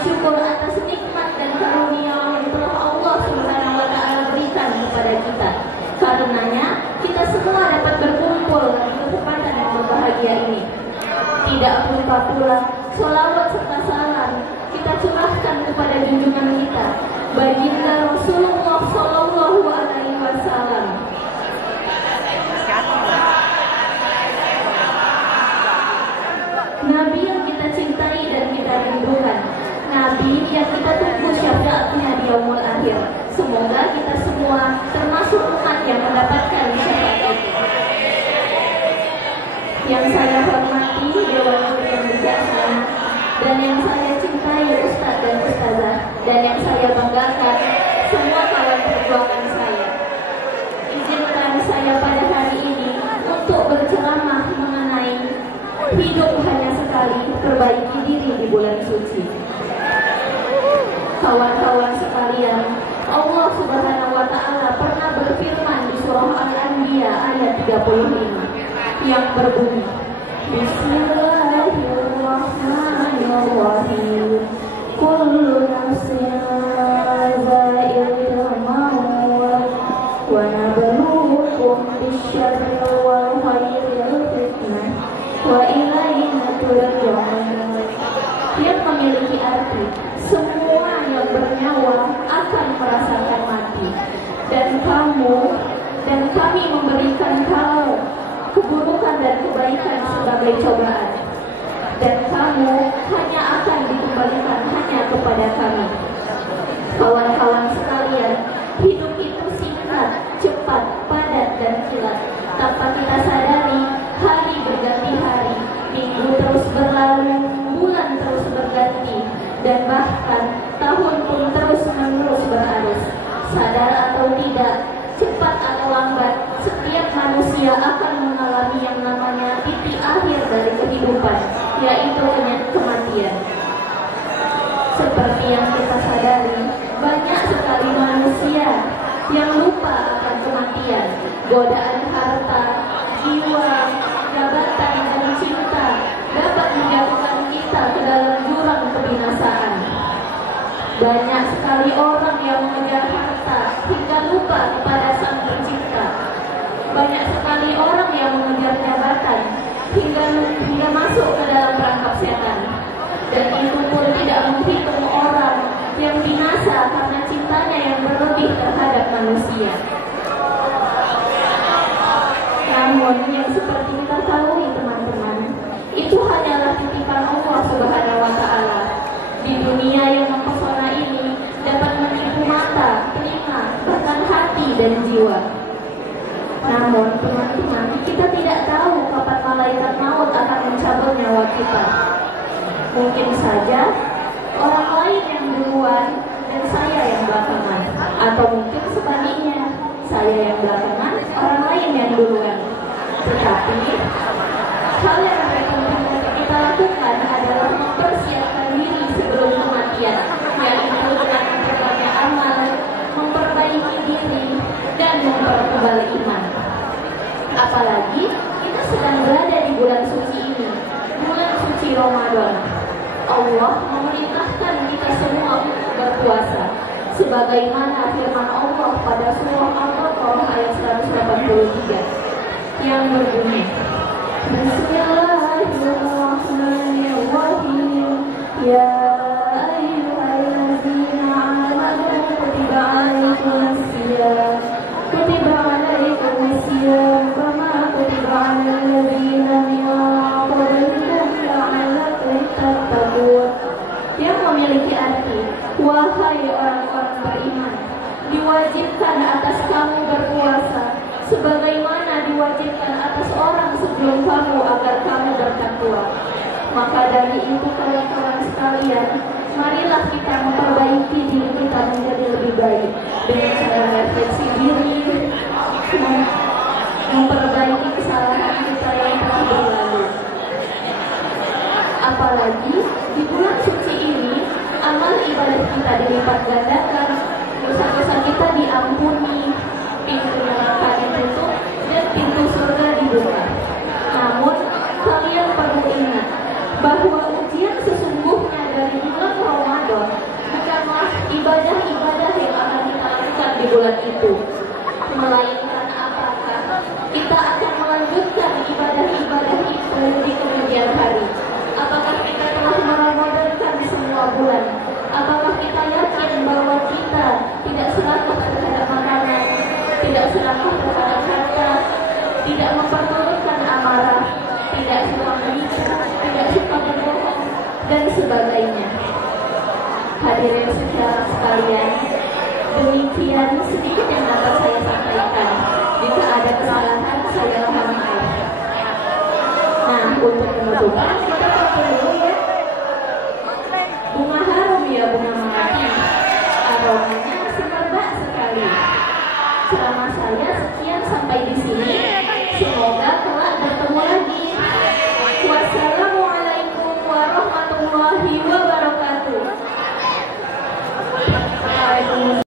bersyukur atas nikmat dan karunia yang telah Allah Subhanahu wa Ta'ala berikan kepada kita. Karenanya kita semua dapat berkumpul di kesempatan yang berbahagia ini. Tidak lupa pula sholawat serta salam kita curahkan kepada junjungan kita, baginda Rasulullah Sallallahu Alaihi Wasallam. Nabi yang kita cintai dan kita rindukan, Nabi yang kita tunggu syafaatnya di yaumul akhir. Semoga kita semua termasuk umat yang mendapatkan syafaat itu. Yang saya hormati Dewan Guru yang bijaksana, dan yang saya cintai Ustaz dan Ustazah, dan yang saya banggakan semua kawan perjuangan saya. Izinkan saya pada hari ini untuk berceramah mengenai hidup hanya sekali, perbaiki diri di bulan suci. Kawan-kawan sekalian, Allah Subhanahu wa Ta'ala pernah berfirman di surah Al-Anbiya ayat 35 yang berbunyi, Bismillahirrahmanirrahim. Kullu nafsin dha'iqatul maut wa nabluukum bisyarri wal khairi fitnah wa ilaina turja'un. Yang memiliki arti semua yang bernyawa akan merasakan mati, dan kami memberikan kamu keburukan dan kebaikan sebagai cobaan, dan kamu hanya akan dikembalikan hanya kepada kami. Kawan-kawan sekalian, hidup itu singkat, cepat, padat, dan kilat. Tanpa kita sadari, hari berganti hari, minggu terus berlalu, bulan terus berganti, dan bahkan tahun pun terus-menerus berarus. Sadar atau tidak, cepat atau lambat, setiap manusia akan mengalami yang namanya titik akhir dari kehidupan, yaitu kematian. Seperti yang kita sadari, banyak sekali manusia yang lupa akan kematian. Godaan harta, jiwa, jabatan, dan cinta dapat menjatuhkan kita ke dalam jurang kebinasaan. Banyak sekali orang yang mengejar harta hingga lupa kepada Sang Pencipta. Banyak sekali orang yang mengejar jabatan hingga masuk ke dalam perangkap setan. Dan itu pun tidak menghitung orang yang binasa karena cintanya yang berlebih terhadap manusia. Namun yang seperti kita ketahui teman-teman, itu hanyalah titipan Allah Subhanahu wa Ta'ala. Di dunia yang mempesona ini dapat menipu mata, telinga, bahkan hati dan jiwa. Namun teman-teman, kita tidak tahu kapan malaikat maut akan mencabut nyawa kita. Mungkin saja orang lain yang duluan dan saya yang belakangan, atau mungkin sebaliknya, saya yang belakangan, orang lain yang duluan. Tetapi hal yang terpenting kita lakukan adalah mempersiapkan diri sebelum kematian, yaitu dengan memperbanyak amal, memperbaiki diri, dan mempertebal iman. Apalagi kita sedang berada di bulan suci ini, bulan suci Ramadan. Allah memerintahkan kita semua untuk berpuasa, sebagaimana firman Allah pada surah Al-Baqarah ayat 183 yang berbunyi, Bismillahirrahmanirrahim. Ya ayyuhallazina amanu kutiba alaikumusiyam kama kutiba alal ladzina min qablikum la'allakum tattaqun. Yang memiliki arti, wahai orang-orang beriman, diwajibkan atas kamu berpuasa sebagaimana diwajibkan atas orang sebelum kamu agar kamu bertakwa. Maka dari itu kawan-kawan sekalian, marilah kita memperbaiki diri kita menjadi lebih baik dengan cara refleksi diri, memperbaiki kesalahan kita yang telah berlalu. Apalagi di bulan suci ini, amal ibadah kita dilipat gandakan, dosa-dosa kita diampuni, pintu neraka ditutup, dan pintu surga dibuka. Namun kalian perlu ingat bahwa ujian sesungguhnya dari bulan Ramadan di bulan itu, melainkan apakah kita akan melanjutkan ibadah-ibadah itu di kemudian hari. Apakah kita telah meramadankan semua bulan? Apakah kita yakin bahwa kita tidak serakah terhadap makanan, tidak serakah terhadap harta, tidak memperturutkan amarah, tidak suka menikah, tidak suka berbohong, dan sebagainya. Hadirin sekalian, demikian sedikit yang dapat saya sampaikan. Jika ada kesalahan, saya mohon maaf. Nah, untuk penutupan kita foto dulu ya. Bunga harum ya, bunga melati. Aromanya semerbak sekali. Ceramah saya sekian sampai di sini. Semoga kelak bertemu lagi. Wassalamualaikum warahmatullahi wabarakatuh. Waalaikumsalam.